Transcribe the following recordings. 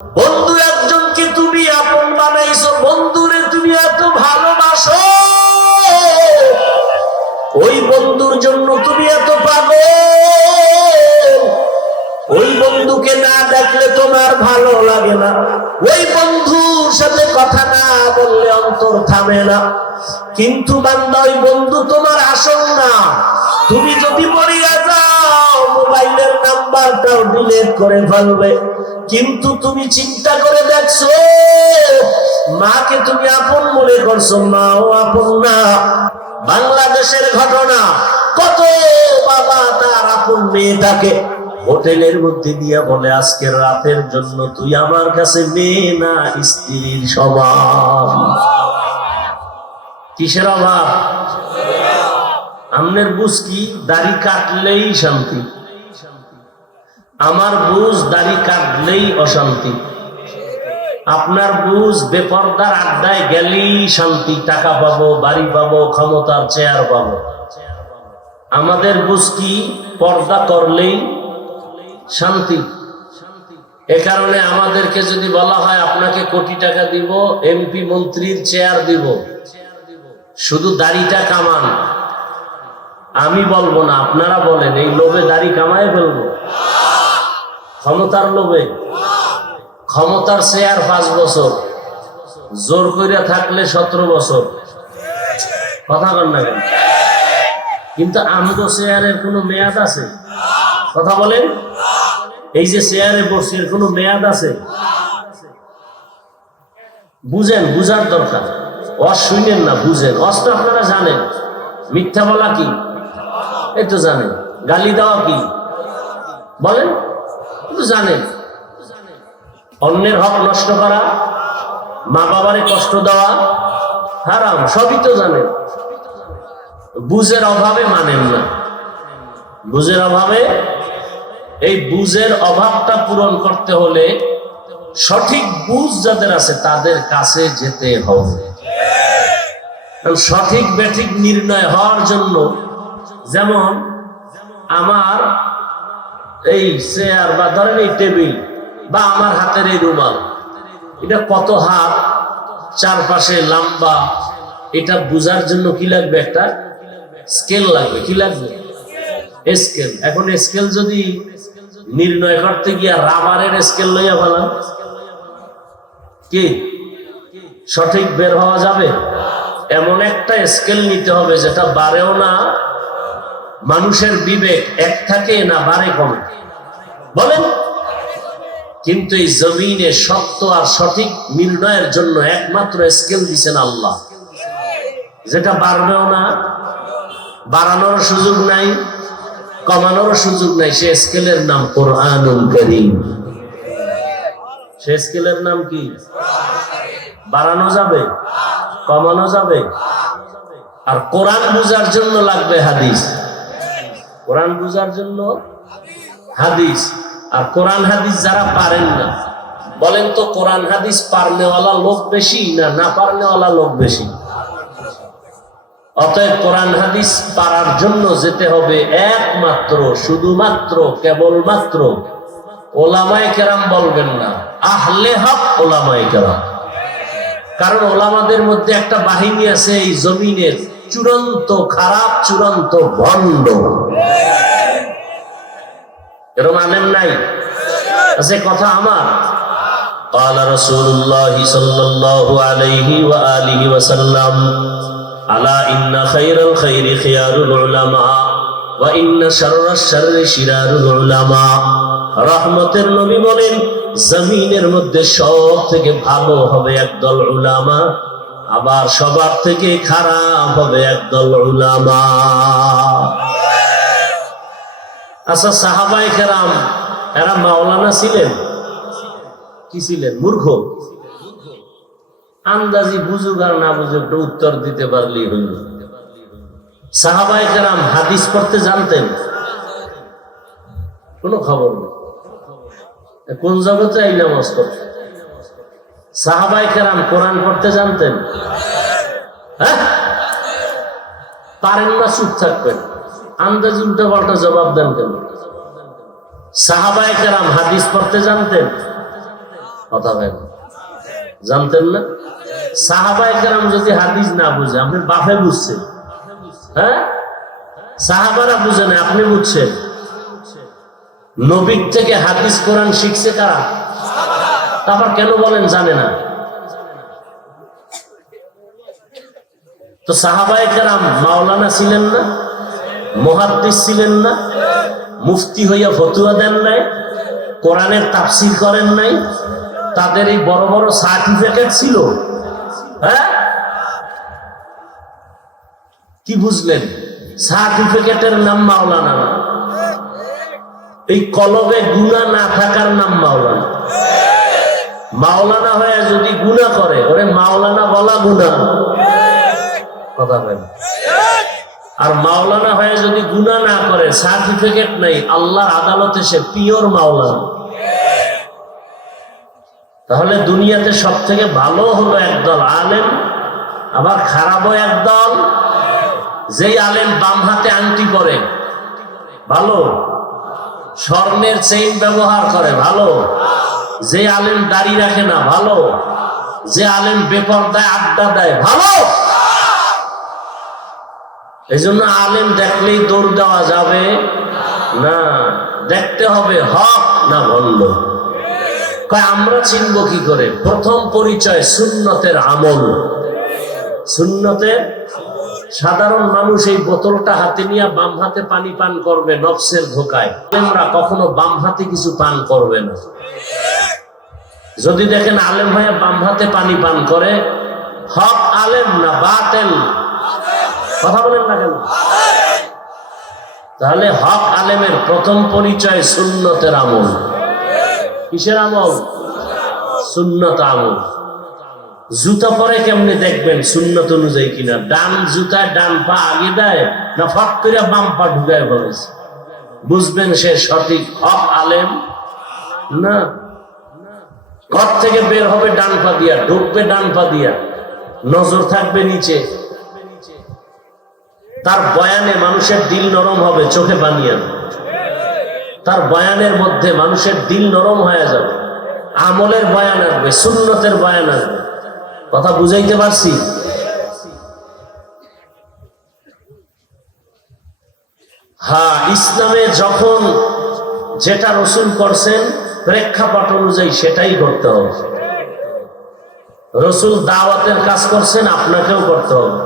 বন্ধু একজনকে তুমি আপন বানাইছো, বন্ধুরে তুমি এত ভালোবাসো, ওই বন্ধুর জন্য তুমি এত পাগল, ওই বন্ধুকে না দেখলে তোমার ভালো লাগে না, ওই বন্ধুর সাথে কথা না বললে অন্তর থামে না। কিন্তু বান্দা ওই বন্ধু তোমার আসল না। তুমি যদি মরিয়া যাও মোবাইলের নাম্বারটাও ডিলিট করে ফেলবে, কিন্তু তুমি চিন্তা করে দেখছো মাকে তুমি আপন মনে করছো, মাও আপন না। বাংলাদেশের ঘটনা, কত বাবা তার আপন মেয়েটাকে হোটেলের মধ্যে দিয়ে বলে আজকের রাতের জন্য তুই আমার কাছে মেয়ে না স্ত্রীর সমান। কিসের অভাব? আমনের বুঝ কি দাড়ি কাটলেই শান্তি, আমার বুঝ দাড়ি কাটলেই অশান্তি, আপনার বুঝ বেপরদার আড্ডায় গেলেই শান্তি, টাকা পাবো, বাড়ি পাবো, ক্ষমতার চেয়ার পাবো। আমাদের বুঝ কি পর্দা করলেই শান্তি। এ কারণে আমাদেরকে যদি বলা হয় আপনাকে কোটি টাকা দিব, এমপি মন্ত্রীর চেয়ার দিব, শুধু দাড়িটা কামান, আমি বলবো না, আপনারা বলেন, এই লোভে দাড়ি কামায় ফেলবো? ক্ষমতার লোভে? ক্ষমতার চেয়ার 5 বছর, জোর কইরা থাকলে 17 বছর। কথা বল না কেন? কিন্তু আমগো চেয়ারের কোনো মেয়াদ আছে? কথা বলেন। এই যে চেয়ারে বসে এর কোনো মেয়াদ আছে? বুঝেন, বুঝার দরকার। অস শুনেন না, বুঝেন। অস তো আপনারা জানেন। মিথ্যা বলা কি? এই তো জানেন। গালি দেওয়া কি? বলেন, কিন্তু জানেন। অন্যের হক নষ্ট করা, মা বাবারে কষ্ট দেওয়া হারাম, সবই তো জানেন। বুঝের অভাবে মানেন না। বুঝের অভাবে, এই বুঝের অভাবটা পূরণ করতে হলে সঠিক বুঝ যাদের আছে তাদের কাছে যেতে হবে। সঠিক বেঠিক নির্ণয় হওয়ার জন্য, যেমন আমার এই চেয়ার বা ধরেন এই টেবিল বা আমার হাতের এই রুমাল, এটা কত হাত, চারপাশে লম্বা, এটা বুঝার জন্য কি লাগবে? একটা স্কেল লাগবে। কি লাগবে? স্কেল। এখন স্কেল যদি নির্ণয় করতে গিয়া রাবারের স্কেল লইয়া ফেলান, কি সঠিক বের হওয়া যাবে? এমন একটা স্কেল নিতে হবে যেটা বাড়েও না, মানুষের বিবেক এক থাকে না বাড়ে কমে, বলেন। কিন্তু এই জমিনে সত্য আর সঠিক নির্ণয়ের জন্য একমাত্র স্কেল দিছেন আল্লাহ, যেটা বাড়বেও না, বাড়ানোর সুযোগ নাই, কমানোর সুযোগ নাই। সে স্কেলের নাম কোরআনুল কারীম। সে স্কেলের নাম কি? বাড়ানো যাবে, কমানো যাবে। আর কোরআন বুঝার জন্য লাগবে হাদিস। কোরআন বুঝার জন্য হাদিস। আর কোরআন হাদিস যারা পারেন না, বলেন তো কোরআন হাদিস পারনেওয়ালা লোক বেশি না না পারনেওয়ালা লোক বেশি? অতএব কোরআন হাদিস পারার জন্য যেতে হবে একমাত্র, শুধুমাত্র, কেবলমাত্র ওলামায়ে কেরাম বলবেন না, আহলে হক ওলামায়ে কেরাম। কারণ ওলামাদের মধ্যে একটা বাহিনী আছে এই জমিনের চূড়ান্ত খারাপ, চূড়ান্ত ভণ্ড। এরকম আলেম নাই? আছে কথা আমার। قال رسول الله صلى الله عليه وآله وسلم ألا إن خير الخير خيار العلماء وإن شر الشر شرار العلماء। রহমতের নবী বলেন, জমিনের মধ্যে সব থেকে ভালো হবে একদল উলামা, আবার সবার থেকে খারাপ হবে একদল উলামা। আচ্ছা, সাহাবায়ে কেরাম এরা মাওলানা ছিলেন? কি ছিলেন? মূর্খ। আন্দাজি বুঝুক আর না বুঝুক উত্তর দিতে পারলেই হইল। সাহাবায়ে কেরাম হাদিস পড়তে জানতেন? কোনো খবর নেই। কোন জগতে এই নামাজ পড়তেন? সাহাবায়ে কেরাম কোরআন পড়তে জানতেন? হ্যাঁ, পারেন না, চুপ থাকবেন। আন্দাজ উল্টা পাল্টা জবাব দেন কেন? সাহাবায়ে কেরাম হাদিস পড়তে জানতেন? কথা হয় না, জানতেন না? সাহাবায়ে কেরাম যদি হাদিস না বুঝে, আপনি বাপে বুঝছেন? হ্যাঁ, সাহাবারা বুঝে না, আপনি বুঝছেন? নবীর থেকে হাদিস কোরআন শিখছে কারা? তারপর কেন বলেন জানে না? তো সাহাবায়ে কেরাম মাওলানা ছিলেন না, মুহাদ্দিস ছিলেন না, মুফতি হইয়া ফতুয়া দেন নাই, কোরআনের তাফসীর করেন নাই, তাদের এই বড় বড় সার্টিফিকেট ছিল? হ্যাঁ, কি বুঝলেন? সার্টিফিকেটের নাম মাওলানা না, এই কলবে গুনাহ না থাকার নাম মাওলানা। মাওলানা হয়ে যদি গুনাহ করে, ওরে মাওলানা বলা গুনাহ, কথা বলেন। আর মাওলানা হয়ে যদি গুনাহ না করে, সার্টিফিকেট নাই, আল্লাহর আদালতে সে পিওর মাওলানা। তাহলে দুনিয়াতে সব থেকে ভালো হলো একদল আলেম, আবার খারাপও একদল। যেই আলেম বাম হাতে আংটি পরে ভালো, স্বর্ণের চেইন ব্যবহার করে ভালো, যে আলেম দাড়ি রাখে না ভালো, যে আলেম বেপরদায় আড্ডা দেয় ভালো। এই জন্য আলেম দেখলেই দৌড় দেওয়া যাবে না, দেখতে হবে হক না ভণ্ড। আমরা চিনব কি করে? প্রথম পরিচয় সুন্নতের আমল। সুন্নতের, সাধারণ মানুষ এই বোতলটা হাতে নিয়ে বাম হাতে পানি পান করবে নফসের ধোকায়, আলেমরা কখনো বাম হাতে কিছু পান করবে না। যদি দেখেন আলেম ভাইয়া বাম হাতে পানি পান করে, হক আলেম না বাতিল? কথা বলেন না কেন? তাহলে হক আলেমের প্রথম পরিচয় সুন্নতের আমল। কিসের আমল? সুন্নত আমল। জুতা পরে কেমনে দেখবেন সুন্নত অনুযায়ী কিনা? ডান জুতায় ডান পা আগে দেয় না ফট করে বাম পা ঢুকায় বলেছে, বুঝবেন সে সঠিক হক আলেম না। ঘর থেকে বের হবে ডান পা দিয়া, ঢুকবে ডান পা দিয়া, নজর থাকবে নিচে, তার বয়ানে মানুষের দিল নরম হবে, চোখে পানি আনবে, তার বয়ানের মধ্যে মানুষের দিল নরম হয়ে যাবে, আমলের বয়ান আসবে, সুন্নতের বয়ান আসবে। কথা বুঝাইতে পারছি? হ্যাঁ, ইসলামে যখন যেটা রাসূল করছেন প্রেক্ষাপট অনুযায়ী সেটাই করতে হবে। রাসূল দাওয়াতের কাজ করছেন, আপনাকেও করতে হবে।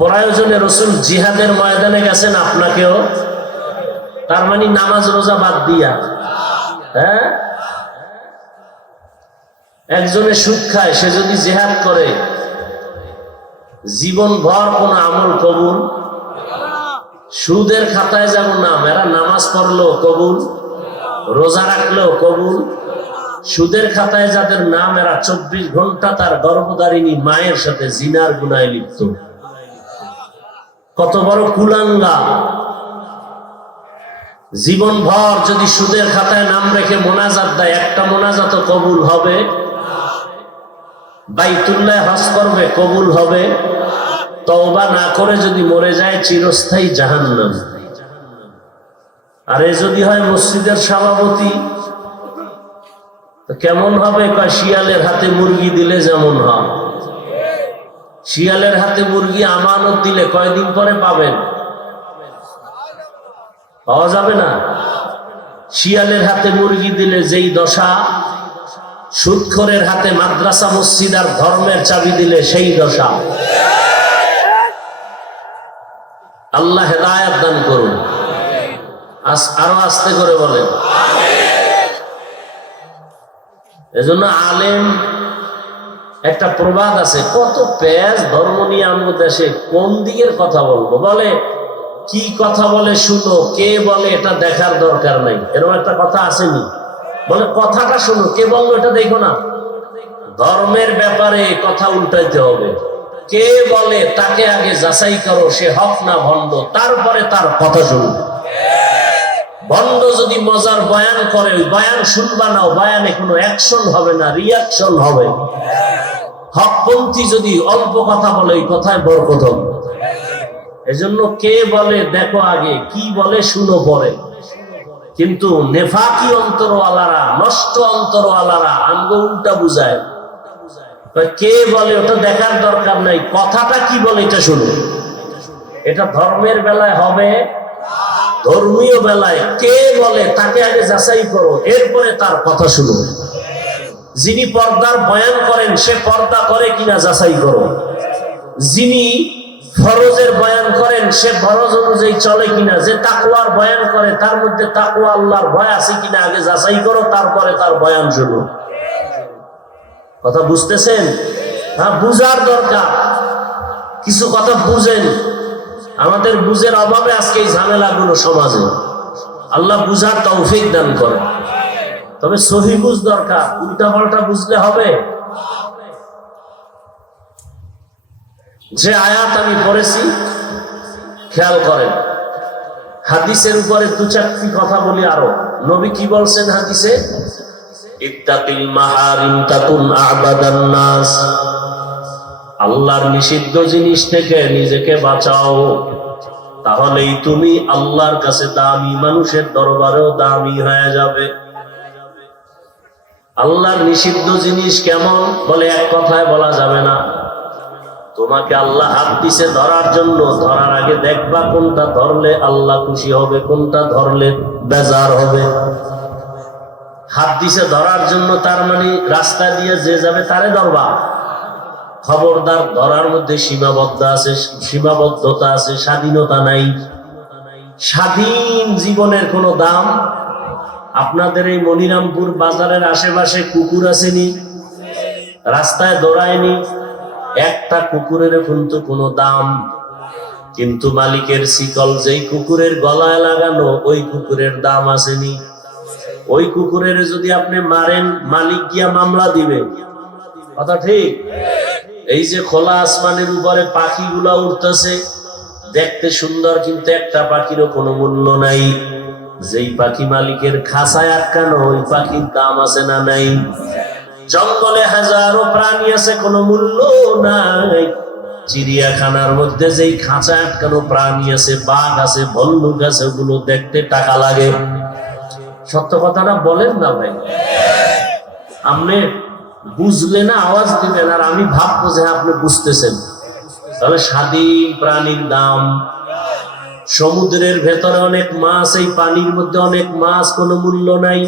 প্রয়োজনে রাসূল জিহাদের ময়দানে গেছেন, আপনাকেও। তার মানে নামাজ রোজা বাদ দিয়া, হ্যাঁ, একজনে সুদ খায়, সে যদি জিহাদ করে জীবন ভর কোন আমল কবুল। সুদের খাতায় যেমন নাম, এরা নামাজ পড়লেও কবুল, রোজা রাখলেও কবুল। সুদের খাতায় যাদের নাম, এরা 24 ঘন্টা তার গর্ভধারিণী মায়ের সাথে জিনার গুনায় লিপ্ত। কত বড় কুলাঙ্গা! জীবন ভর যদি সুদের খাতায় নাম রেখে মোনাজাত দেয়, একটা মোনাজাত কবুল হবে? বাইতুল্লাহ হজ করবে, কবুল হবে? তওবা না করে যদি মরে যায়, চিরস্থায়ী জাহান্নাম। আর এ যদি হয় মসজিদের সভাপতি, তো কেমন হবে? কয় শিয়ালের হাতে মুরগি দিলে যেমন হয়। শিয়ালের হাতে মুরগি আমানত দিলে কয়দিন পরে পাবেন? পাওয়া যাবে না। শিয়ালের হাতে মুরগি দিলে যেই দশা, সুদখোরের হাতে মাদ্রাসা মসজিদ আর ধর্মের চাবি দিলে সেই দশা। আল্লাহ হেদায়েত দান করুন। আরো আস্তে করে বলেন। এজন্য আলেম, একটা প্রবাদ আছে, কত পেজ ধর্ম নিয়ে আমাদের দেশে, কোন দিকের কথা বলবো? বলে কি কথা বলে শুনো, কে বলে এটা দেখার দরকার নাই, এরকম একটা কথা আসেনি? বলে কথাটা শুনো, কে বললো এটা দেখো না। ধর্মের ব্যাপারে কথা উল্টাইতে হবে। কে বলে তাকে আগে যাচাই করো, সে হক না ভণ্ড, তারপরে তার কথা শুনবে। ভণ্ড যদি মজার বয়ান করে, ওই বয়ান শুনবা না, বয়ানে কোনো অ্যাকশন হবে না, রিয়াকশন হবে। হকপন্থী যদি অল্প কথা বলে, ওই কথায় বরকত হবে। এজন্য কে বলে দেখো আগে, কি বলে শুনো পরে। কিন্তু নেফাকি অন্তরওয়ালারা, নষ্ট অন্তরওয়ালারা আমগো উল্টা বুঝায়। কে বলে ওটা দেখার দরকার নাই, কথাটা কি বলে এটা শুনুন। এটা ধর্মের বেলায় হবে, ধর্মীয় বেলায় কে বলে তাকে আগে যাচাই করো, এরপরে তার কথা শুনো। যিনি পর্দার বয়ান করেন সে পর্দা করে কিনা যাচাই করো। যিনি ফরজের বয়ান করেন সে ফরজ অনুযায়ী চলে কিনা। যে তাকওয়ার বয়ান করে তার মধ্যে তাকওয়া আল্লাহর ভয় আছে কিনা আগে যাচাই করো, তারপরে তার বয়ান শুনো। কথা বুঝতেছেন? হ্যাঁ, বুঝার দরকার। কিছু কথা বুঝেন, আমাদের বুঝের অভাবে আজকে এই ঝামেলাগুলো সমাজে। আল্লাহ বুঝার তৌফিক দান করে। তবে সহি বুঝ দরকার, উল্টা পাল্টা বুঝলে হবে। যে আয়াত আমি পড়েছি খেয়াল করেন, হাদিসের উপরে দু চারটি কথা বলি আরো। নবী কি বলছেন হাদিসে? ইত্তাকিল মাহারিম তাকুন আবাদান নাস। আল্লাহর নিষিদ্ধ জিনিস থেকে নিজেকে বাঁচাও, তাহলেই তুমি আল্লাহর কাছে দামি, মানুষের দরবারেও দামি হয়ে যাবে। আল্লাহর নিষিদ্ধ জিনিস কেমন? বলে এক কথায় বলা যাবে না। তোমাকে আল্লাহ হাত দিছে ধরার জন্য, ধরার আগে দেখবা কোনটা ধরলে আল্লাহ খুশি হবে, কোনটা ধরলে বেজার হবে। হাত দিছে ধরার জন্য, তার মানে রাস্তা দিয়ে যে যাবে তারে ধরবা। খবরদার, ধরার মধ্যে সীমাবদ্ধতা আছে, স্বাধীনতা নাই। স্বাধীন জীবনের কোনো দাম। আপনাদের এই মনিরামপুর বাজারের আশেপাশে কুকুর আসেনি, রাস্তায় দৌড়ায়নি, একটা কুকুরের কিন্তু কোনো দাম। কিন্তু মালিকের শিকল যেই কুকুরের গলায় লাগানো, ওই কুকুরের দাম আসেনি। ওই কুকুরের যদি আপনি মারেন, মালিক গিয়া মামলা দিবে। কথা ঠিক? এই যে খোলা আসমানের উপরে পাখিগুলা উঠতেছে, দেখতে সুন্দর, কিন্তু একটা পাখিরও কোনো মূল্য নাই। যেই পাখি মালিকের খাঁচায় আটকানো, ওই পাখির দাম আছে না নাই? জঙ্গলে হাজারো প্রাণী আছে, কোনো মূল্য নাই। চিড়িয়াখানার মধ্যে যেই খাঁচায় আটকানো প্রাণী আছে, বাঘ আছে, ভল্লুক আছে, ওগুলো দেখতে টাকা লাগে। সত্য কথাটা বলেন না ভাই? আপনি বুঝলে না আওয়াজ দিবেন, আর আমি ভাববো যে আপনি বুঝতেছেন। তাহলে স্বাধীন প্রাণীর দাম। সমুদ্রের ভেতরে অনেক মাছ, এই পানির মধ্যে অনেক মাছ, কোনো মূল্য নাই।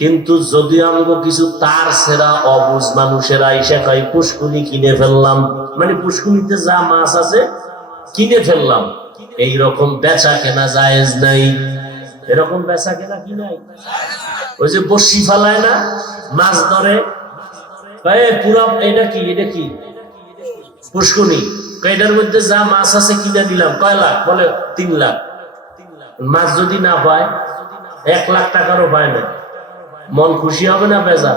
কিন্তু যদি আমগো কিছু তার সেরা অবুঝ মানুষেরা এসে কয় পুষ্কুনি কিনে ফেললাম, মানে পুষ্কুনিতে যা মাছ আছে কিনে ফেললাম, এইরকম বেচা কেনা জায়েজ নাই। এরকম বেচা কেনা কি নাই? ওই যে বসি ফালায় না, মাছ ধরে, পুরা এটা কি, এটা কি পুষ্কুনি, এটার মধ্যে যা মাছ আছে কিনে দিলাম। কয় লাখ? বলে 3 লাখ। মাছ যদি না পায়, 1 লাখ টাকারও পায় না, মন খুশি হবে না বেজা?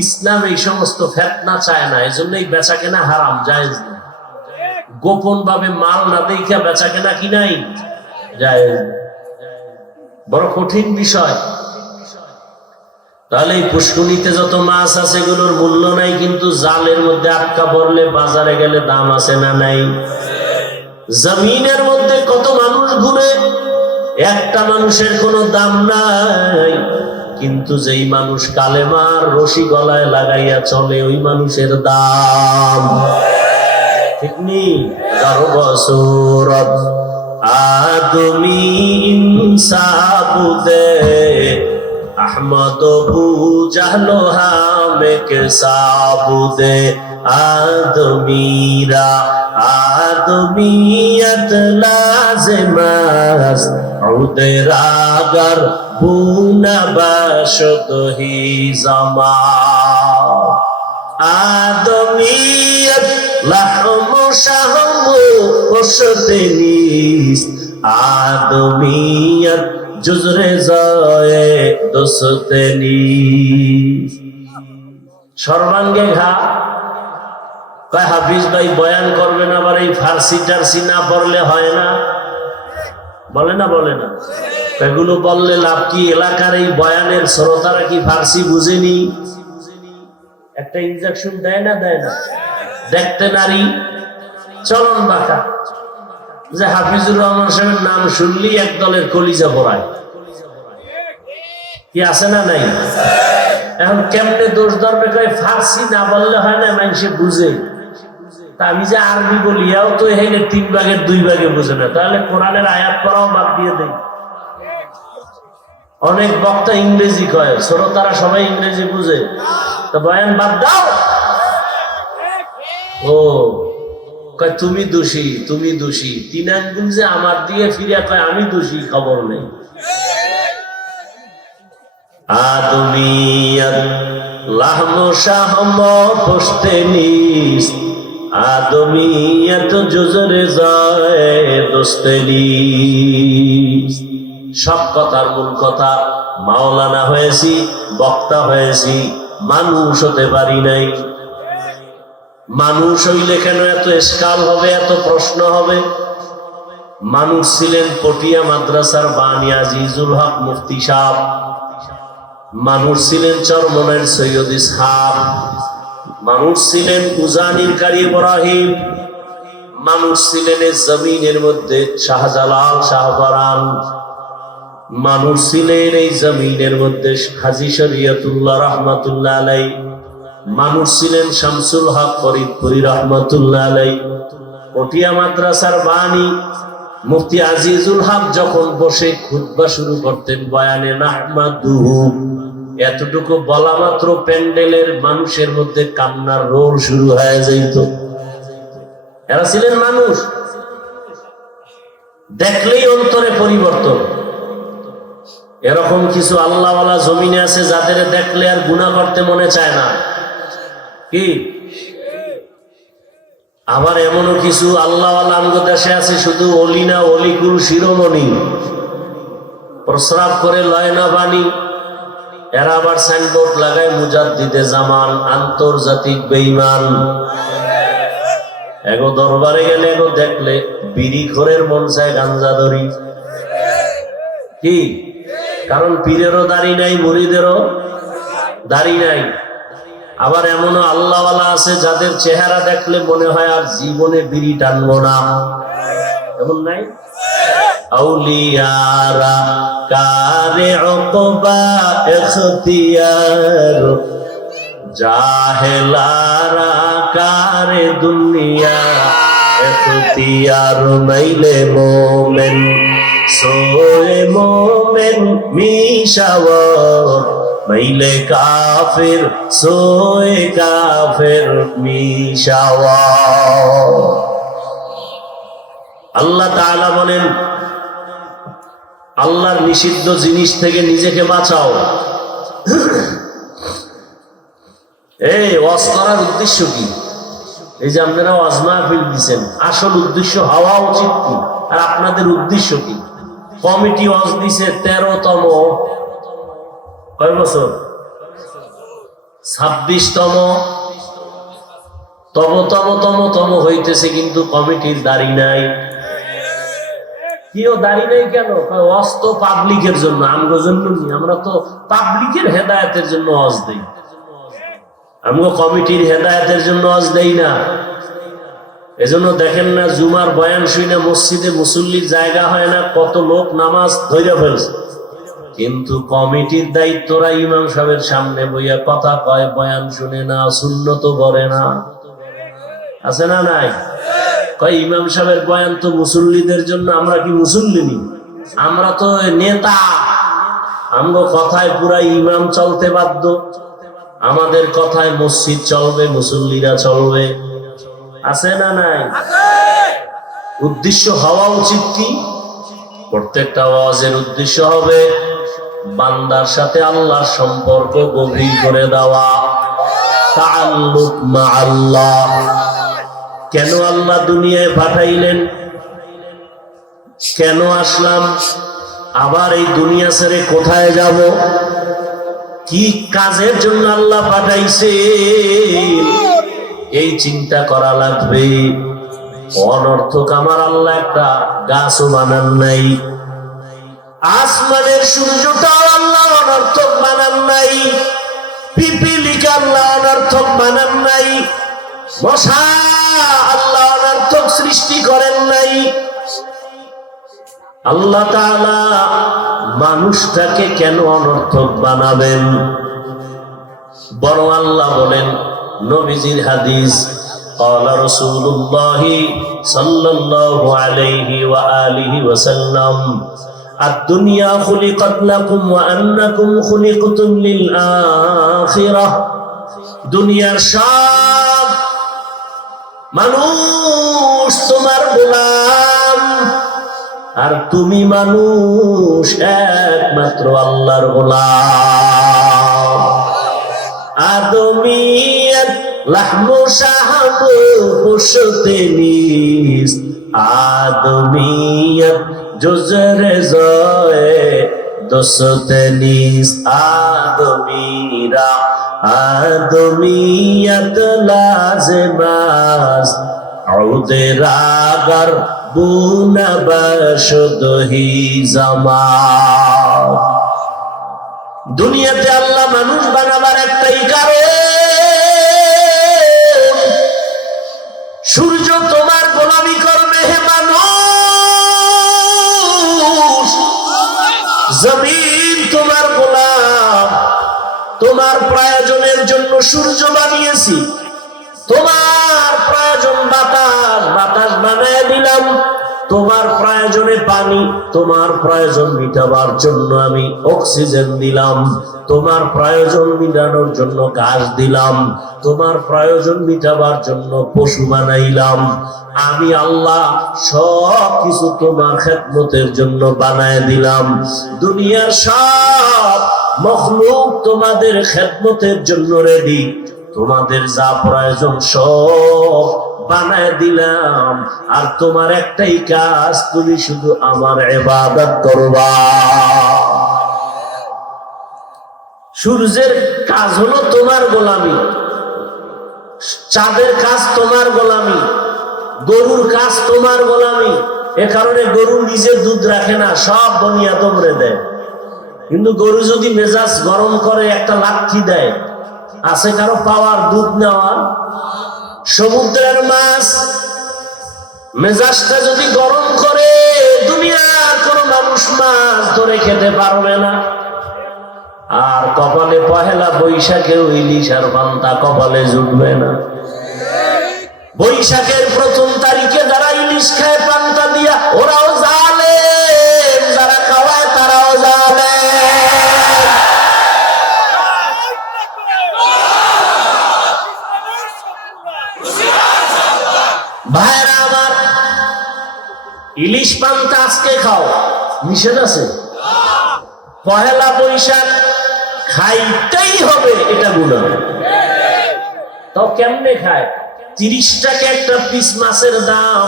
ইসলাম এই সমস্ত ফেতনা চায় না, এই জন্য এই বেচা কেনা হারাম, জায়েজ না। গোপন ভাবে মাল না দেখা বেচা কেনা কি নাই, জায়েজ। বড় কঠিন বিষয়। তাহলে এই পুষ্কুনিতে যত মাছ আছে এগুলোর মূল্য নাই, কিন্তু জালের মধ্যে আটকা পড়লে বাজারে গেলে দাম আছে না নাই? জমিনের মধ্যে কত মানুষ ঘুরে, একটা মানুষের কোনো দাম নাই। কিন্তু যেই মানুষ কালেমার রশি গলায় লাগাইয়া চলে, ওই মানুষের দাম। ঠিক নি? গর্বসুরত আদমি ইনসাবুদে अहमद अबू जहलो हामे के साबुदे आदमीरा आदमीयत लाज़िमस उदे रागर बूना बशद ही ज़मा आदमीयत लहमो शहमो उशतनीस आदमीयत जुजरे जाए दोस्तनी সর্বাঙ্গে ঘা। কয় হাফিজ ভাই বয়ান করবেন, আবার এই ফার্সি টার্সি না পড়লে হয় না, বলে না? বলে না? এগুলো বললে লাভ কি? এলাকার এই বয়ানের শ্রোতারা কি ফার্সি বুঝেনি? একটা ইনজেকশন দেয় না? দেয় না? দেখতে নারী, চলন বাঁকা। যে হাফিজুর রহমান সাহেবের নাম শুনলেই এক দলের কলিজা পড়ায়। কি আছে না নাই? এখন কেমনে দোষ ধরবে? কয় ফার্সি না বললে হয় না, মানুষে বুঝে। তা আমি যে আরবি বলি, এও তো এখানে 3 ভাগের 2 ভাগে বুঝে না, তাহলে কোরআনের আয়াত পড়াও বাদ দিয়ে দেয়। অনেক বক্তা ইংরেজি কয়, শ্রোতারা সবাই ইংরেজি বুঝে, তো বয়ান বাদ দাও। ও কয় তুমি দোষী, তুমি দোষী। 3 আঙ্গুল যে আমার দিয়ে ফিরে কয় আমি দোষী, খবর নেই। আদমিয়ত লাহম শাহম পোস্তেনিস, আদমিয়ত জুজরে যায় দোস্তেনিস। সব কথার মূল কথা, মাওলানা হয়েছি, বক্তা হয়েছি, মানুষ হতে পারি নাই। মানুষ হইলে কেন এত ইশকাল হবে, এত প্রশ্ন হবে? মানুষ ছিলেন পটিয়া মাদ্রাসার বানী আজিজুল হক মুফতি সাহেব, মানুষ ছিলেন চরমনের সৈয়দ ইসহাক, মানুষ ছিলেন উজানির কারি ইব্রাহিম, মানুষ ছিলেন এই জমিনের মধ্যে শাহজালাল শাহবারান, মানুষ ছিলেন এই জমিনের মধ্যে হাজী শরীয়তুল্লাহ রহমাতুল্লাহ আলাই, মানুষ ছিলেন শামসুল হক ফরিদপুরি রহমাতুল্লাহ আলাই। পটিয়া মাদ্রাসার বানী মুফতি আজিজুল হক যখন বসে খুতবা শুরু করতেন, বয়ানে নাহমাদুহু, এতটুকু বলা মাত্র প্যান্ডেলের মানুষের মধ্যে কান্নার রোল শুরু হয়ে যাইত। এরা ছিলেন মানুষ, দেখলেই অন্তরে পরিবর্তন। এরকম কিছু আল্লাহওয়ালা জমিনে আছে যাদের দেখলে আর গুনাহ করতে মনে চায় না, কি? আবার এমনও কিছু আল্লাহওয়ালা আমগো দেশে আছে, শুধু অলি না, অলিকুল শিরোমণি, প্রস্রাব করে লয় না বাণী। এরা আবার সাইনবোর্ড লাগায় মুজাদ্দিদে জামান, আন্তর্জাতিক বেঈমান। এগো দরবারে গেলে এগো দেখলে বিড়ি খোরের মন চায় গাঞ্জা ধরি, কি? কারণ পীরেরও দাড়ি নাই, মুরিদেরও দাড়ি নাই। আবার এমনও আল্লাহওয়ালা আছে যাদের চেহারা দেখলে মনে হয় আর জীবনে বিড়ি টানবো না, এমন নাই? আউলিয়ারা কারে উকবা ইখতিয়ার, জাহেলারা কারে দুনিয়া ইখতিয়ার। মাইলে মোমেন সোয়ে মোমেন মিশাওয়ার, মাইলে কাফির সোয়ে কাফির মিশাওয়ার। আল্লাহ তাআলা বলেন, আল্লাহর নিষিদ্ধ জিনিস থেকে নিজেকে বাঁচাও। এই ওয়াজ করার উদ্দেশ্য কি? এই যে আপনারা ওয়াজ মাহফিল দিচ্ছেন, আসল উদ্দেশ্য হওয়া উচিত কি? আর আপনাদের উদ্দেশ্য কি? কমিটি ওয়াজ দিছে 13তম, কয় বছর? 26তম, তম হইতেছে, কিন্তু কমিটির দাড়ি নাই। কেউ দাড়ি নাই কেন? ওয়াজ তো পাবলিকের জন্য, আমগো জন্য নি। আমরা তো পাবলিকের হেদায়েতের জন্য ওয়াজ দেই, আমগো কমিটির হেদায়েতের জন্য ওয়াজ দেই না। এজন্য দেখেন না, জুমার বয়ান শুনে মসজিদে মুসল্লির জায়গা হয় না, কত লোক নামাজ ধরে ফেলছে। কিন্তু কমিটির দায়িত্বরা ইমাম সাহেবের সামনে বইয়া কথা কয়, বয়ান শুনে না, সুন্নত করে না, আছে না নাই? কয় ইমাম সাহেবের বয়ান তো মুসল্লিদের জন্য, আমরা কি মুসল্লি নি? আমরা তো নেতা, আমগো কথায় পুরা ইমাম চলতে বাধ্য, আমাদের কথায় মসজিদ চলবে, মুসল্লিরা চলবে, আছে না নাই? উদ্দেশ্য হওয়া উচিত কি? প্রত্যেকটা ওয়াজের উদ্দেশ্য হবে বান্দার সাথে আল্লাহর সম্পর্ক গভীর করে দেওয়া, তাআল্লুক মা আল্লাহ। কেন আল্লাহ দুনিয়ায় পাঠাইলেন? কেন আসলাম? আবার এই দুনিয়া ছেড়ে কোথায় যাব? কি কাজের জন্য আল্লাহ পাঠাইছে? এই চিন্তা করা লাগবে। অনর্থক আমার আল্লাহ একটা গাছও বানান নাই, আসমানের সূর্যটাও আল্লাহ অনর্থক বানান নাই, পিপিলিকা আল্লাহ অনর্থক বানান নাই, মশা আল্লাহ অনর্থক সৃষ্টি করেন নাই। আল্লাহ তাআলা মানুষটাকে কেন অনর্থক বানাবেন? বড় আল্লাহ বলেন, নবীজির হাদিস, قال رسول الله صلى الله عليه وآله وسلم الدنيا خلقت لكم وأنكم خلقتم للآخرة। দুনিয়ার সব মানুষ তোমার গোলাম, আর তুমি মানুষ একমাত্র আল্লাহর গোলাম। আদমিয়ত লাহমু শাহবু পুশতে নিস, আদমিয়ত জুজরে জয়ে দোসতে নিস। আদমিরা আদমিয়ত লাজমাস আউদে রাগার বুনা বশদহি জামান। দুনিয়াতে আল্লাহ মানুষ বানাবার একটাই কারণ, সূর্য তোমার গোলামি করবে হে মানুষ, জমিন তোমার গোলাম। তোমার প্রয়োজনের জন্য সূর্য বানিয়েছি, তোমার প্রয়োজন বাতাস, বাতাস বানায় দিলাম। তোমার প্রয়োজনে পানি, তোমার প্রয়োজন মিটাবার জন্য আমি অক্সিজেন দিলাম। তোমার প্রয়োজন মিটানোর জন্য ঘাস দিলাম। তোমার প্রয়োজন মিটাবার জন্য পশু বানাইলাম। আমি আল্লাহ সব কিছু তোমার খেদমতের জন্য বানায় দিলাম। দুনিয়ার সব মখলুক তোমাদের খেদমতের জন্য রেডি। তোমাদের যা প্রয়োজন সব বানায় দিলাম, আর তোমার একটাই কাজ, তুমি শুধু আমার ইবাদত করবা। সূর্যের কাজ হলো তোমার গোলামি, চাঁদের কাজ তোমার গোলামি, গরুর কাজ তোমার গোলামি। এ কারণে গরু নিজের দুধ রাখে না, সব বনিয়া তোমরে দেয়। কিন্তু গরু যদি মেজাজ গরম করে একটা লাঠি দেয়, আছে কারো পাওয়ার দুধ নেওয়া? সমুদ্রের মাছ মেজাজটা যদি গরম করে, দুনিয়ার কোন মানুষ মাছ ধরে খেতে পারবে না। আর কপালে পহেলা বৈশাখে ইলিশ আর পান্তা কপালে জুটবে না। বৈশাখের প্রথম তারিখে যারা ইলিশ খায় পান্তা দিয়া, ওরাও জালেম, যারা খাওয়ায় তারাও জালেম। ভাইরা আমার, ইলিশ পান্তা আজকে খাও, নিষেধ আছে? পহেলা বৈশাখ খাইতেই হবে, এটা গুনাহ। তাও কেমনে খায়? 30 টাকা একটা পিস মাছের দাম,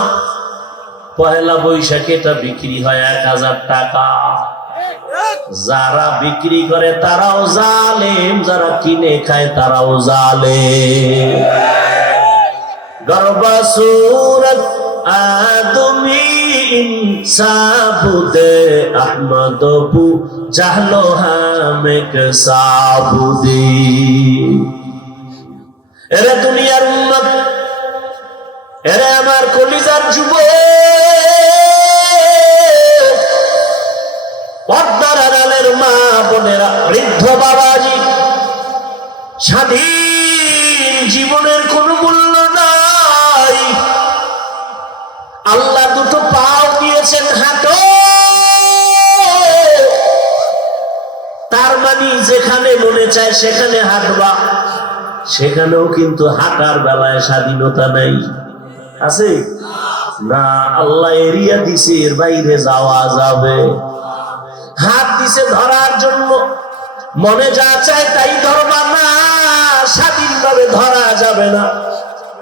পহেলা বৈশাখে এটা বিক্রি হয় 1000 টাকা। যারা বিক্রি করে তারাও জালেম, যারা কিনে খায় তারাও জালেম। গর্বা সুরত আদমি ইনসাবুদে আহমদবু জাহলো হামেক সাবুদি। এরে দুনিয়ার উম্মত, এরে আমার কলিজার যুবক, পর্দার আড়ালের মা বোনেরা, বৃদ্ধ বাবাজি, স্বাধীন জীবনের কোনো মূল্য নাই। আল্লাহ দুটো পাও দিয়েছেন, হাঁটো। তার মানে যেখানে মনে চায় সেখানে হাঁটবা। সেখানেও কিন্তু হাঁটার বেলায় স্বাধীনতা নাই, আছে না? আল্লাহ এরিয়া দিছে, এর বাইরে যাওয়া যাবে। হাত দিছে ধরার জন্য, মনে যা চায় তাই ধরবা না, স্বাধীনভাবে ধরা যাবে না।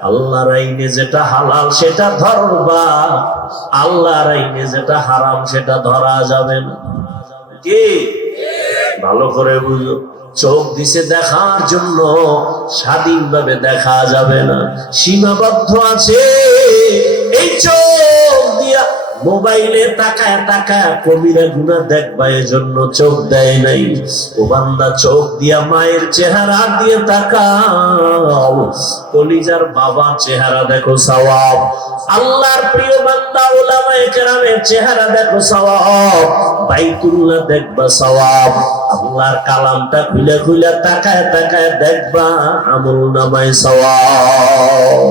আল্লাহর আইনে যেটা হালাল সেটা ধরবা, আল্লাহর আইনে যেটা হারাম সেটা ধরা যাবে না। কি ভালো করে বুঝো, চোখ দিছে দেখার জন্য, স্বাধীনভাবে দেখা যাবে না, সীমাবদ্ধ আছে। এই চোখ দিয়া মোবাইলে তাকায় তাকায় কবিরা গুনাহ দেখবা, এজন্য চোখ দেয় নাই। ও বান্দা, চোখ দিয়া মায়ের চেহারা দিয়ে তাকাও, কলিজার বাবার চেহারা দেখো, সওয়াব। আল্লাহর প্রিয় বান্দা উলামায়ে কেরামের চেহারা দেখো, সওয়াব। বাইতুল্লাহ দেখবা, সওয়াব। আল্লাহর কালামটা খুলে খুলে তাকায় তাকায় দেখবা, আমলনামায় সওয়াব।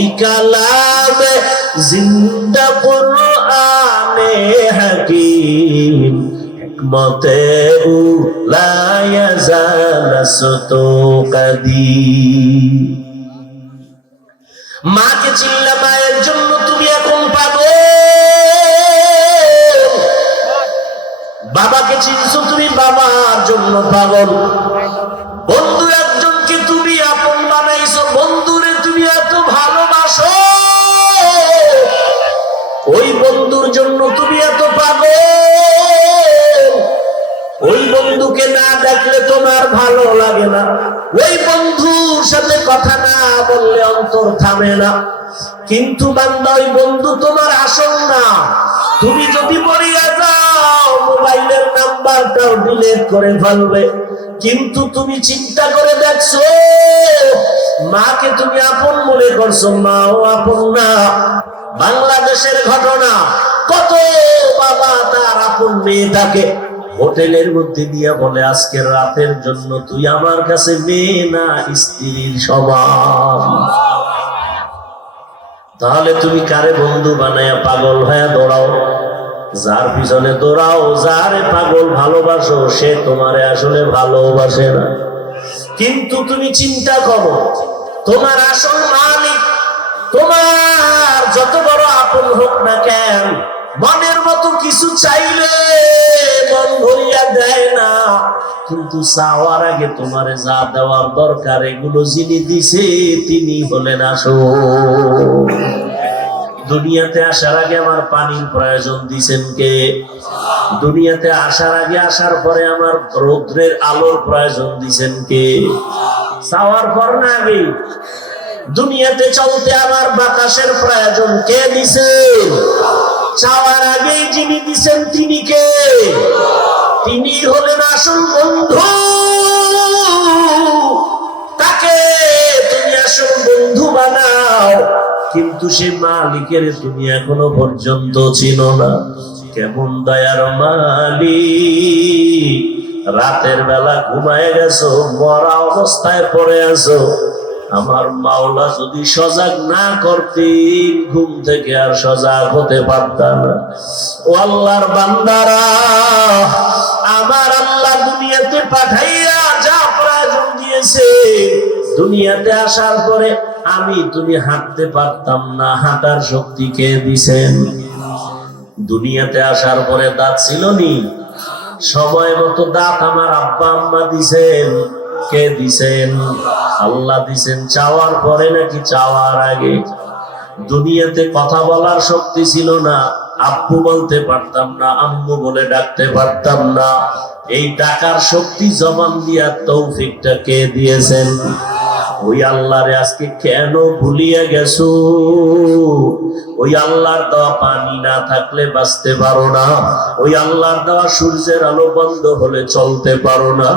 ই কালামে জিন্দা কুরআনে হাকীম, হিকমতে লা ইয়াজালাসতু কাদীম। মাকে চিনলা, মায়ের জন্য তুমি এখন পাগল। বাবাকে চিনছো তুমি, বাবার জন্য পাগল। বন্ধু একজনকে তুমি আপন বানাইছো, বন্ধুরে তুমি এত ভালোবাসো, ওই বন্ধুর জন্য তুমি এত পাগল। ওই বন্ধুকে না দেখলে তোমার ভালো লাগে না, ওই বন্ধুর সাথে কথা না বললে অন্তর থামে না। কিন্তু বান্দা, ওই বন্ধু তোমার আসল না। তুমি যদি মরিয়া যাও, মোবাইলের নাম্বারটাও ডিলিট করে ফেলবে। কিন্তু তুমি চিন্তা করে দেখছো, মাকে তুমি আপন মনে করছো, মাও আপন না। বাংলাদেশের ঘটনা, কত বাবা তার আপন মেয়েটাকে হোটেলের মধ্যে দিয়া বলে, আজকের রাতের জন্য তুই আমার কাছে মেয়ে না, স্ত্রীর সমান। তাহলে তুমি কারে বন্ধু বানায়া পাগল হয়ে দৌড়াও? যার পিছনে দৌড়াও, যারে পাগল ভালোবাসো, সে তোমারে আসলে ভালোবাসে না। কিন্তু তুমি চিন্তা করো, তোমার আসল মালিক তোমার যত বড় আপন হোক না কেন, মনের মতো কিছু চাইলে মন ভরিয়া দেয় না। কিন্তু চাওয়ার আগে তোমারে যা দেওয়ার দরকার, এগুলো যিনি দিছে তিনি হলেন আসল। দুনিয়াতে আসার আগে আমার পানির প্রয়োজন দিছেন কে? দুনিয়াতে আসার আগে, আসার পরে আমার রৌদ্রের আলোর প্রয়োজন দিছেন কে? চাওয়ার পর না আগে? দুনিয়াতে চলতে আমার বাতাসের প্রয়োজন কে দিছেন? চাওয়ার আগেই যিনি দিছেন তিনি কে? তিনি হলেন আসল বন্ধু। তাকে তুমি আসল বন্ধু বানাও। কিন্তু সে মালিকের তুমি এখনো পর্যন্ত চিনো না। কেমন দয়ার মালিক, রাতের বেলা ঘুমায় গেছো, মরা অবস্থায় পড়ে আছো। আমার মাওলা যদি সজাগ না করতেন, ঘুম থেকে আর সজাগ হতে পারতাম না। ও আল্লাহর বান্দারা, আমার আল্লাহ দুনিয়াতে পাঠাইয়া যা প্রয়োজন দিয়েছে, দুনিয়াতে আসার পরে আমি তুমি হাঁটতে পারতাম না, হাঁটার শক্তি কে দিছেন? দুনিয়াতে আসার পরে দাঁত ছিল নি? সময় মতো দাঁত আমার আব্বা আম্মা দিছেন। কে দিছেন? আল্লাহ দিছেন। চাওয়ার পরে নাকি চাওয়ার আগে? দুনিয়াতে কথা বলার শক্তি ছিল না, আব্বু বলতে পারতাম না, আম্মু বলে ডাকতে পারতাম না। এই ডাকার শক্তি জবান দিয়া তৌফিকটা কে দিয়েছেন? ওই আল্লাহরে আজকে কেন ভুলিয়া গেছো? ওই আল্লাহর দেওয়া পানি না থাকলে বাঁচতে পারো না। ওই আল্লাহর দেওয়া সূর্যের আলো বন্ধ হলে চলতে পারো না।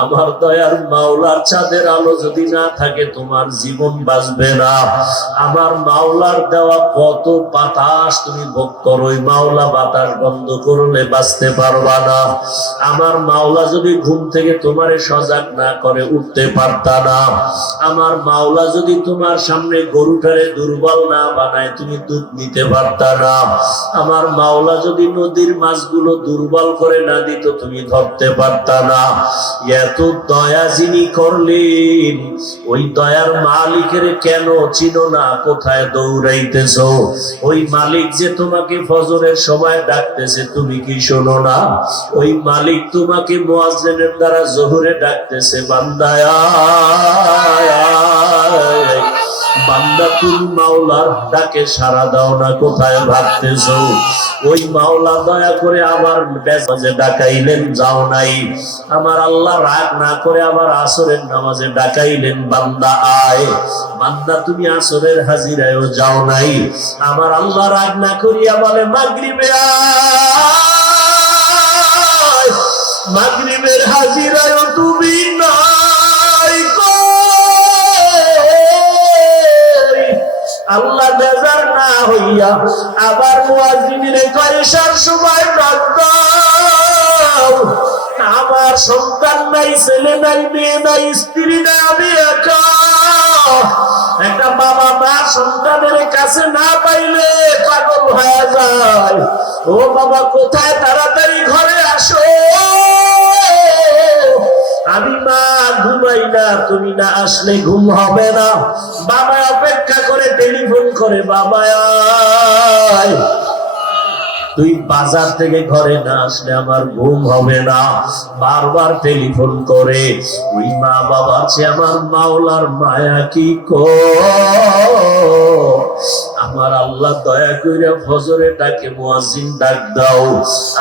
আমার দয়ার মাওলার চাঁদের আলো যদি না থাকে, তোমার জীবন বাঁচবে না। আমার মাওলার দেওয়া কত বাতাস তুমি ভোগ করো, ওই মাওলা বাতাস বন্ধ করলে বাঁচতে পারবা না। আমার মাওলা যদি ঘুম থেকে তোমারে সজাগ না করে, উঠতে পারতা না। আমার মাওলা যদি তোমার সামনে গরুটারে দুর্বল না বানায়, তুমি দুধ নিতে পারতা না। আমার মাওলা যদি নদীর মাছগুলো দুর্বল করে না দিত, তুমি ধরতে পারতা না। এত দয়া যিনি করলেন, ওই দয়ার মালিকের কেন চিনো না? কোথায় দৌড়াইতেছো? ওই মালিক যে তোমাকে ফজরের সময় ডাকতেছে, তুমি কি শোনো না? ওই মালিক তোমাকে মুয়াজ্জিনের দ্বারা জোহরে ডাকতেছে, বান্দা বান্দা তুমি মাওলার ডাকে সাড়া দাও না, কোথায় ভাবতেছো? ওই মাওলা দয়া করে আবার মাঝে ডাকাইলেন, যাও নাই। আমার আল্লাহ রাগ না করে আবার আসরের নামাজে ডাকাইলেন, বান্দা আয়। বান্দা তুমি আসরের হাজিরায়ও যাও নাই। আমার আল্লাহ রাগ না করিয়া বলে মাগরিবে আয়, মাগরিবের হাজিরায়ও তুমি নাই। আল্লাহ বেজার না হইয়া আবার মুয়াজ্জিনের কয়েসার সময় ডাক দাও, আমার সন্তান নাই, ছেলে নাই, মেয়ে নাই, স্ত্রী নাই, আমি একা। একটা বাবা মা সন্তানের কাছে না পাইলে পাগল হয়ে যায়। ও বাবা কোথায়, তাড়াতাড়ি ঘরে আসো। আমি মা ঘুমাই না, তুমি না আসলে ঘুম হবে না। বাবা অপেক্ষা করে টেলিফোন করে, বাবা আয়, তুই বাজার থেকে ঘরে না আসলে আমার ঘুম হবে না। বারবার টেলিফোন করে। ওই মা বাবা আছে, আমার মাওলার মায়া কি আমার আল্লাহ দয়া করে ফজরে ডাকে মুয়াজ্জিন ডাক দাও,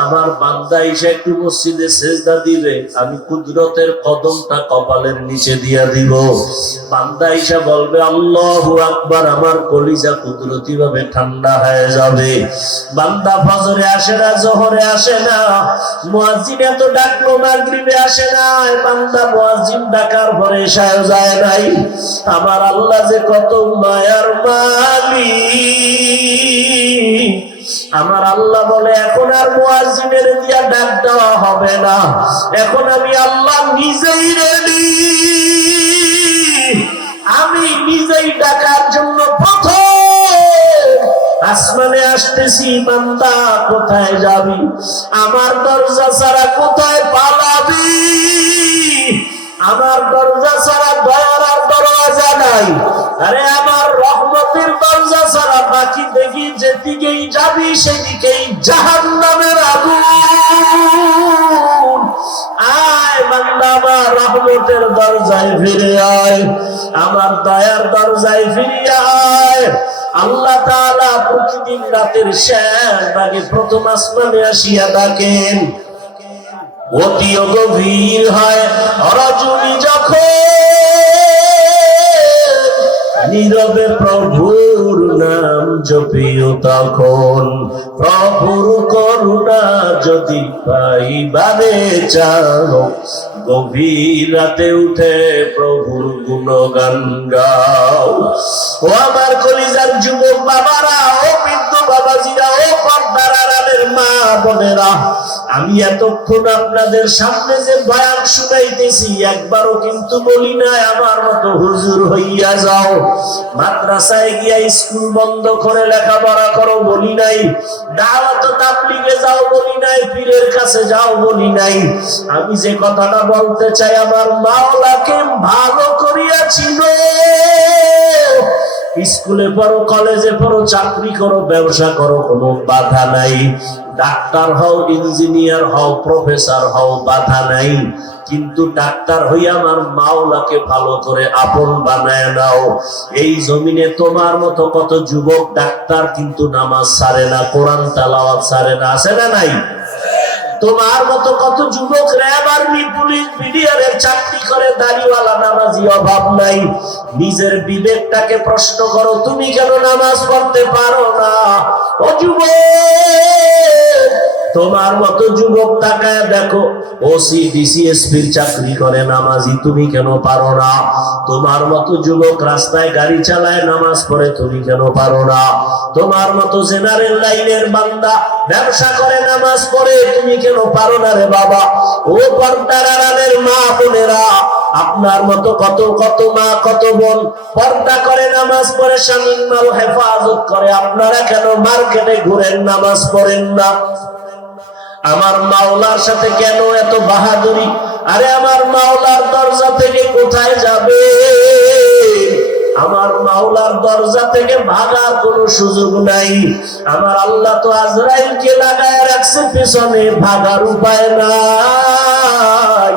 আমার বান্দা এসে একটু মসজিদে সেজদা দিবে, আমি কুদরতের কদমটা কপালের নিচে দিয়া দিব। বান্দা এসে বলবে আল্লাহু আকবার, আমার কলিজা কুদরতি ভাবে ঠান্ডা হয়ে যাবে। বান্দা ফজরে আসে না, জোহরে আসে না, মুয়াজ্জিন এত ডাকলো মাগরিবে আসে না, বান্দা মুয়াজ্জিন ডাকার পরে এশায় যায় নাই। আমার আল্লাহ যে কত মায়ার মালিক। আমার আল্লাহ বলে এখন আর মুয়াজ্জিনের দিয়া ডাক দেওয়া হবে না, এখন আমি আল্লাহ নিজেই রেডি, আমি নিজেই ডাকার জন্য প্রথম আসমানে আসতেছি। বান্দা কোথায় যাবি? আমার দরজা ছাড়া কোথায় পালাবি? আমার দরজা ছাড়া দয়ার আর দরজা নাই। আরে আমার রহমতের দরজা ছাড়া বাকি দেখি যেদিকেই যাবি সেদিকেই জাহান্নামের আগুন। আয় বান্দা, আমার রহমতের দরজায় ফিরে আয়, আমার দয়ার দরজায় ফিরে আয়। আল্লাহ তাআলা প্রতিদিন রাতের শেষ ভাগে প্রথম আসমানে আসিয়া ডাকেন। অতি গভীর হয় রজনী যখন, নীরবে প্রভুর নাম জপিও তখন। প্রভুর করুণা যদি পাইবারে চাও, গভীর রাতে উঠে প্রভুর গুণগান গাও। ও আমার কলিজার যুবক বাবারা, ও বৃদ্ধ বাবাজিরা, ও পর্দার আড়ালের মা বোনেরা, আমি এতক্ষণ আপনাদের সামনে যে বয়ান শুনাইতেছি একবারও কিন্তু বলি নাই আমার মতো হুজুর হইয়া যাও, মাদ্রাসায় গিয়া স্কুল বন্ধ করে লেখাপড়া করো বলি নাই, দাওয়াত তাবলীগে যাও বলি নাই, পীরের কাছে যাও বলি নাই। আমি যে কথাটা বলতে চাই, আমার মাওলাকে ভালো করিয়া চিনো। স্কুলে পড়ো, কলেজে পড়ো, চাকরি করো, ব্যবসা করো, কোনো বাধা নাই। ডাক্তার হও, ইঞ্জিনিয়ার হও, প্রফেসর হও, বাধা নাই। কিন্তু ডাক্তার হইয়া আমার মাওলাকে ভালো করে আপন বানায় নাও। এই জমিনে তোমার মতো কত যুবক ডাক্তার কিন্তু নামাজ ছাড়ে না, কোরআন তেলাওয়াত ছাড়ে না, আছে না নাই? তোমার মতো কত যুবক র্যাব আর্মি পুলিশ বিডিআরের চাকরি করে, দাড়িওয়ালা নামাজি অভাব নাই। নিজের বিবেকটাকে প্রশ্ন করো, তুমি কেন নামাজ পড়তে পারো না? ও যুবক, তোমার মতো যুবক তাকায় দেখো, ওসি ডিসিএসপির চাকরি করে নামাজি, তুমি কেন পারো না? তোমার মতো যুবক রাস্তায় গাড়ি চালায়, নামাজ পড়ে, তুমি কেন পারো না? তোমার মতো জেনারেল লাইনের বান্দা ব্যবসা করে, নামাজ পড়ে, তুমি কেন পারো না রে বাবা? ও পর্দার আড়ালের মা বোনেরা, আপনার মতো কত কত মা কত বোন পর্দা করে, নামাজ পড়ে, স্বামীর মাল হেফাজত করে, আপনারা কেন মার্কেটে ঘুরেন, নামাজ পড়েন না? আমার মাওলার সাথে কেন এত বাহাদুরি? আরে আমার মাওলার দরজা থেকে কোথায় যাবে? আমার মাওলার দরজা থেকে ভাগার কোনো সুযোগ নাই। আমার আল্লাহ তো আজরাইলকে লাগায় রাখছে পেছনে, ভাগার উপায় নাই।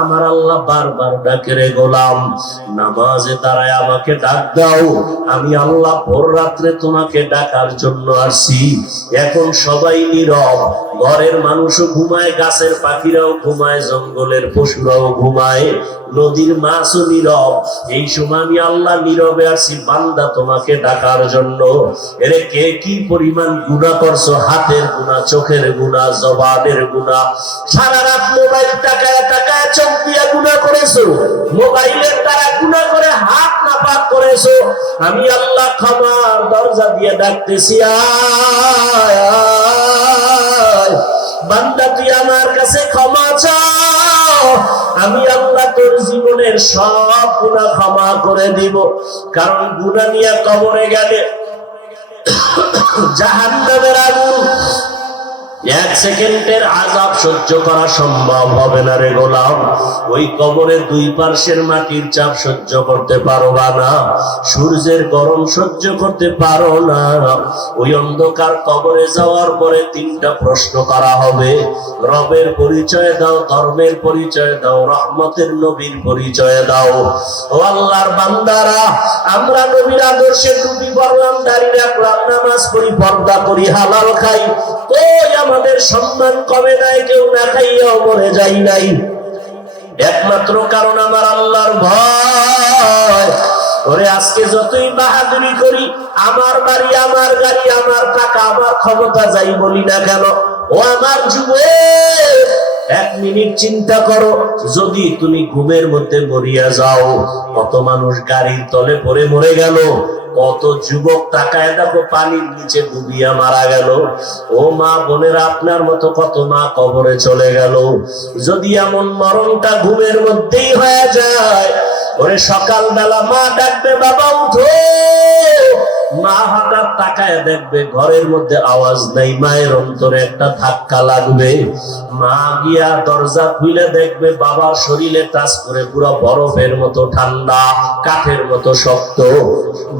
আমার আল্লাহ বারবার ডাকে, রে গোলাম নামাজে দাঁড়ায় আমাকে ডাক দাও, আমি আল্লাহ ভোর রাত্রে তোমাকে ডাকার জন্য আসছি। এখন সবাই নীরব, ঘরের মানুষও ঘুমায়, গাছের পাখিরাও ঘুমায়, জঙ্গলের পশুরাও ঘুমায়, নদীর মাছও নীরব। এই সময় আমি আল্লাহ নীরবে আসি বান্দা তোমাকে ডাকার জন্য। এরে কে কি পরিমাণ গুনাহ করছো, হাতের গুনাহ, চোখের গুনাহ, জবানের গুনাহ, সারা রাত মোবাইল তাকায় তাকায় চোখ দিয়া গুনাহ করেছো, মোবাইলের দ্বারা গুনাহ করে হাত নাপাক করেছো, আমি আল্লাহ ক্ষমার দরজা দিয়ে ডাকতেছি, আয় আয় বান্দা তুই আমার কাছে ক্ষমা চাও, আমি আল্লাহ তোর জীবনের সব গুনাহ ক্ষমা করে দিব। কারণ গুনাহ নিয়ে কবরে গেলে জাহান্নামের আগুন, এক সেকেন্ডের আযাব সহ্য করা সম্ভব হবে না রে গোলাম। ওই কবরের দুই পার্শ্বের মাটির চাপ সহ্য করতে পারবা না, সূর্যের গরম সহ্য করতে পারো না। ওই অন্ধকার কবরে যাওয়ার পরে তিনটা প্রশ্ন করা হবে, রবের পরিচয় দাও, ধর্মের পরিচয় দাও, রহমতের নবীর পরিচয় দাও। ও আল্লাহর বান্দারা, আমরা নবীর আদর্শে টুপি পরলাম, দাড়ি রাখলাম, নামাজ পড়ি, পর্দা করি, হালাল খাই, কই আমাদের সম্মান কমে নাই? কেউ না খাইয়াও মরে যাই নাই। একমাত্র কারণ আমার আল্লাহর ভয়। ওরে আজকে যতই বাহাদুরি করি, আমার বাড়ি, আমার গাড়ি, আমার টাকা, আমার ক্ষমতা যাই বলি না কেন, ও আমার যুবক, এক মিনিট চিন্তা করো, যদি তুমি ঘুমের মধ্যে মরিয়া যাও, কত মানুষ গাড়ির তলে পড়ে মরে গেল, কত যুবক তাকায় দেখো পানির নিচে ডুবিয়া মারা গেল। ও মা বোনেরা, আপনার মতো কত মা কবরে চলে গেল। যদি এমন মরণটা ঘুমের মধ্যেই হয়ে যায়, ওরে সকালবেলা মা ডাকবে, বাবা উঠো, মা হঠাৎ তাকায় দেখবে ঘরের মধ্যে আওয়াজ নাই, মায়ের অন্তরে একটা ধাক্কা লাগবে। মা গিয়া দরজা খুলে দেখবে বাবার শরীরে টাচ করে পুরো বরফের মতো ঠান্ডা, কাঠের মতো শক্ত।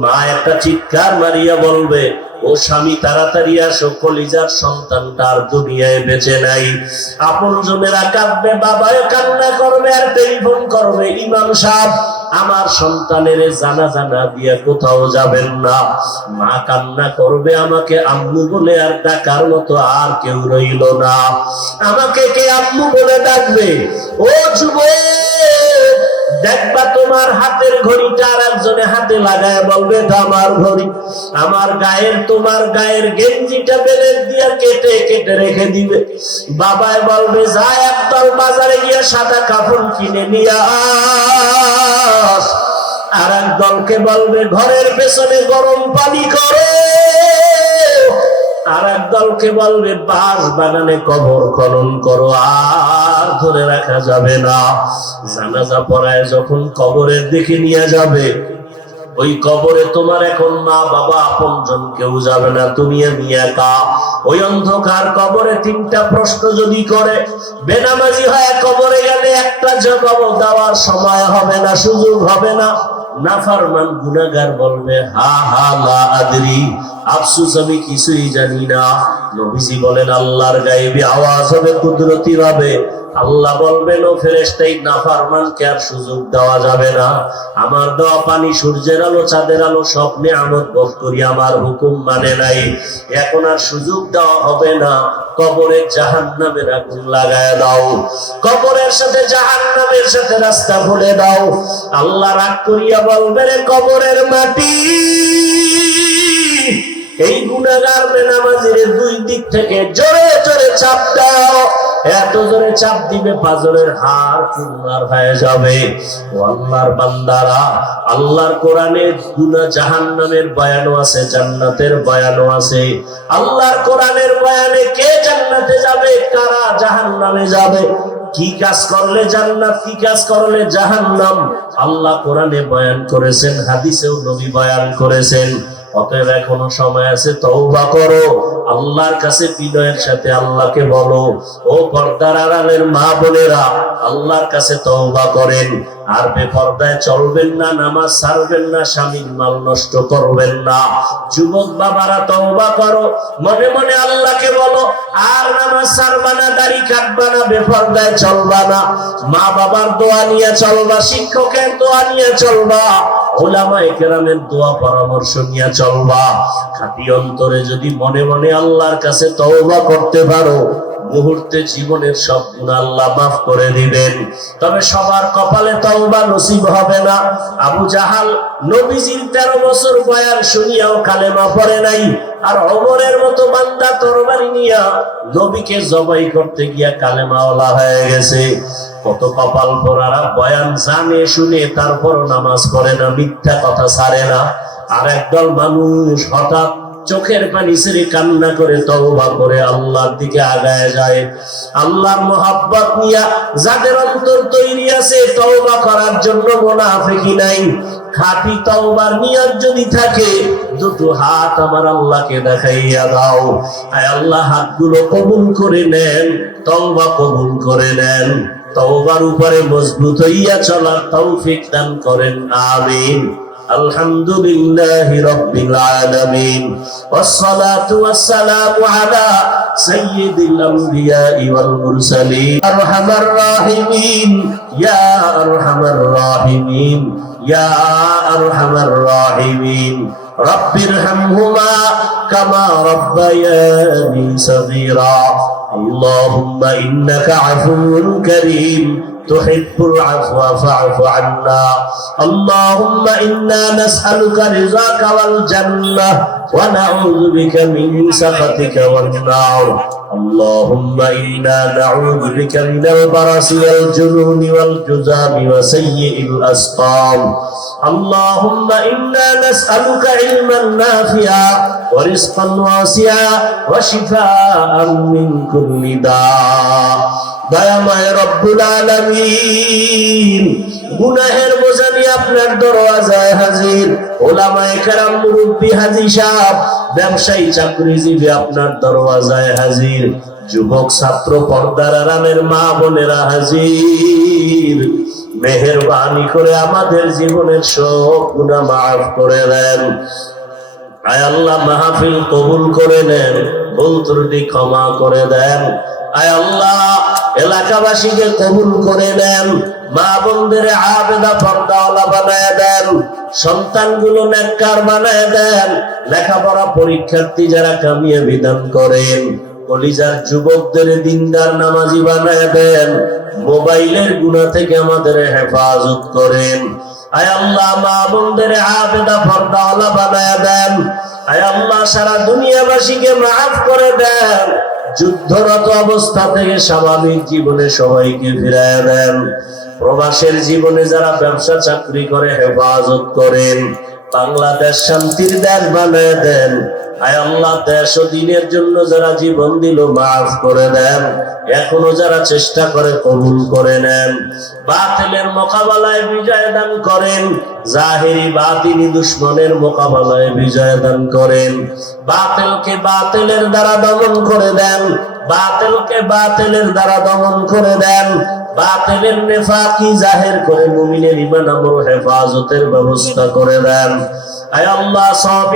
মা একটা চিৎকার মারিয়া বলবে, ও স্বামী তাড়াতাড়ি আসো, কলিজার সন্তানটা আর দুনিয়ায় বেঁচে নাই। আপনজনেরা কাঁদবে, বাবাও কান্না করবে, আর টেলিফোন করবে, ইমাম সাহেব আমার সন্তানের জানাজা না দিয়া কোথাও যাবেন না। মা কান্না করবে, আমাকে আম্মু বলে আর ডাকার মতো আর কেউ রইল না, আমাকে কে আম্মু বলে ডাকবে? ও যুবক, দেখবা তোমার হাতের ঘড়িটা আর একজনে হাতে লাগায় বলবে, এটা আমার ঘড়ি। আমার গায়ের, তোমার গায়ের গেঞ্জিটা বেলের দিয়া কেটে কেটে রেখে দিবে। বাবায় বলবে, যা একদল বাজারে গিয়ে সাদা কাপড় কিনে নিয়ে আস। আর এক দলকে বলবে, ঘরের পেছনে গরম পানি করো। আর এক দলকে বলবে, বাঁশ বাগানে কবর খনন করো, আর ধরে রাখা যাবে না। জানাজা পড়ায় যখন কবরের দিকে নিয়ে যাবে, ওই কবরে তোমার এখন মা বাবা আপনজন কেউ যাবে না, তুমি আমি একা। ওই অন্ধকার কবরে তিনটা প্রশ্ন যদি করে, বেনামাজি হয়ে কবরে গেলে একটা জবাব দেওয়ার সময় হবে না, সুযোগ হবে না। নাফরমান গুনাহগার বলবে, হা হা লা আদরি, আফসোস আমি কিছুই জানি না। নবীজি বলেন, আল্লাহর গায়েবী আওয়াজ হবে কুদরতি ভাবে। আল্লাহ বলবেন, ও ফেরেশতাই, নাফরমানকে আর সুযোগ দেওয়া যাবে না। আমার দেওয়া পানি, সূর্যের আলো, চাঁদের আলো, সব নিয়ামত ভোগ করি, আমার হুকুম মানে নাই, এখন আর সুযোগ দেওয়া হবে না। কবরে জাহান্নামের আগুন লাগায় দাও, কবরের সাথে জাহান্নামের সাথে রাস্তা খুলে দাও। আল্লাহ রাগ করিয়া বলবে, রে কবরের মাটি, এই গুনাহগার বেনামাজির দুই দিক থেকে জোরে জোরে চাপ দাও। এত জোরে চাপ দিবে পাজরের হাড় চুরমার হয়ে যাবে। ও আল্লাহর বান্দারা, আল্লাহর কোরআনে গুনাহ জাহান্নামের বয়ানও আছে, জান্নাতের বয়ানও আছে। আল্লাহর কোরআনের বয়ানে কে জান্নাতে যাবে, কারা জাহান্নামে যাবে, কি কাজ করলে জান্নাত, কি কাজ করলে জাহান্নাম, আল্লাহ কোরআনে বয়ান করেছেন, হাদিসেও নবী বয়ান করেছেন। অতএব এখনো সময় আছে, তওবা করো, আল্লাহর কাছে বিনয়ের সাথে আল্লাহকে বলো। ও পর্দার আড়ালের মা বোনেরা, আল্লাহর কাছে তওবা করেন, আর বেপর্দায় চলবেন না, নামাজ ছাড়বেন না, স্বামীর মাল নষ্ট করবেন না। যুবক বাবারা তওবা করো, মনে মনে আল্লাহকে বলো, আর নামাজ ছাড়বা না, দাড়ি কাটবা না, বেপর্দায় চলবা না, মা বাবার দোয়া নিয়ে চলবা, শিক্ষকের দোয়া নিয়ে চলবা, উলামায়ে কেরামের দোয়া পরামর্শ নিয়ে চলবা। খাঁটি অন্তরে যদি মনে মনে আল্লাহর কাছে তওবা করতে পারো, মুহূর্তে জীবনের সব গুনাহ আল্লাহ মাফ করে দিবেন। তবে সবার কপালে তওবা নসিব হবে না। আবু জাহাল নবীজির 13 বছর বয়ান শুনিয়াও কালেমা পড়ে নাই, আর ওমরের মতো বান্দা তরবারি নিয়া নবীকে জবাই করতে গিয়া কালেমাওয়ালা হয়ে গেছে। কত কপাল পোড়ারা বয়ান জানে শুনে তারপর নামাজ পড়ে না, মিথ্যা কথা ছাড়ে না। আর একদল মানুষ হঠাৎ চোখের পানি ছেড়ে কান্না করে তওবা করে আল্লাহর দিকে আগায় যায়। আল্লাহর মহব্বত নিয়া যাদের অন্তর তৈরি আছে তওবা করার জন্য, মুনাফিকি নাই, খাঁটি তওবার নিয়ত যদি থাকে, দুটো হাত আমার আল্লাহকে দেখাইয়া দাও। আয় আল্লাহ, হাতগুলো কবুল করে নেন, তওবা কবুল করে নেন, তওবার উপরে মজবুত হইয়া চলার তৌফিক দান করেন, আমিন। আলহামদুলিল্লাহি রাব্বিল আলামিন, ওয়াসসালাতু ওয়াসসালামু আলা সাইয়্যিদিল আমবিয়াই ওয়াল মুরসালিন, আরহামার রাহিমিন, ইয়া আরহামার রাহিমিন, ইয়া আরহামার রাহিমিন। রব্বিরহামহুমা কামা রাব্বায়ানি সাগীরা। আল্লাহুম্মা ইন্নাকা আফুউন কারীম تحب العفو فاعف عنا. اللهم إنا نسألك رضاك والجنة ونعوذ بك من سخطك والنار. اللهم إنا نعوذ بك من البرص والجنون والجذام وسيء الأسقام. اللهم إنا نسألك علما نافعا ورزقا واسعا وشفاء من كل داء. দয়াময় রব্বুল আলামিন, গুনাহের বোঝা নিয়ে আপনার দরওয়াজায় হাজির, উলামায়ে কেরাম, মুরব্বি, হাজী সাহেব, ব্যবসায়ী, চাকরিজীবী আপনার দরওয়াজায় হাজির, যুবক, ছাত্র, পর্দার আড়ালের মা বোনেরা হাজির। মেহেরবানি করে আমাদের জীবনের সব গুনাহ মাফ করে দেন। আয় আল্লাহ, মাহফিল কবুল করে নেন, ভুল ত্রুটি ক্ষমা করে দেন। আয় আল্লাহ, এলাকাবাসীকে কবুল করে নেন, মা বোনদের আবেদা পর্দাওয়ালা বানায় দেন, সন্তানগুলো নেককার বানায় দেন, লেখাপড়া পরীক্ষার্থী যারা কামিয়াবি দান করেন, কলিজার যুবকদের দিনদার নামাজি বানায় দেন, মোবাইলের গুনাহ থেকে আমাদের হেফাজত করেন। আয় আল্লাহ, মা বোনদের আবেদা পর্দাওয়ালা বানায় দেন। আয় আল্লাহ, সারা দুনিয়াবাসীকে মাফ করে দেন, যুদ্ধরত অবস্থা থেকে স্বাভাবিক জীবনে সবাইকে ফিরায় দেন। প্রবাসের জীবনে যারা ব্যবসা চাকরি করে হেফাজত করেন, বাংলাদেশ শান্তির দেশ বানায় দেন। আয় আল্লাহ, দেশ ও দিনের জন্য যারা জীবন দিল মাফ করে দেন, এখনো যারা চেষ্টা করে কবুল করে নেন। বাতিলের মোকাবেলায় বিজয় দান করেন, জাহিরি বাতিনি দুশ্মনের মোকাবেলায় বিজয় দান করেন। বাতিলকে বাতিলের দ্বারা দমন করে দেন, বাতিলকে বাতিলের দ্বারা দমন করে দেন। বাতিলের নেফাকি জাহির করে মুমিনের ঈমান আমল হেফাজতের ব্যবস্থা করে দেন। আয় আল্লাহ, সব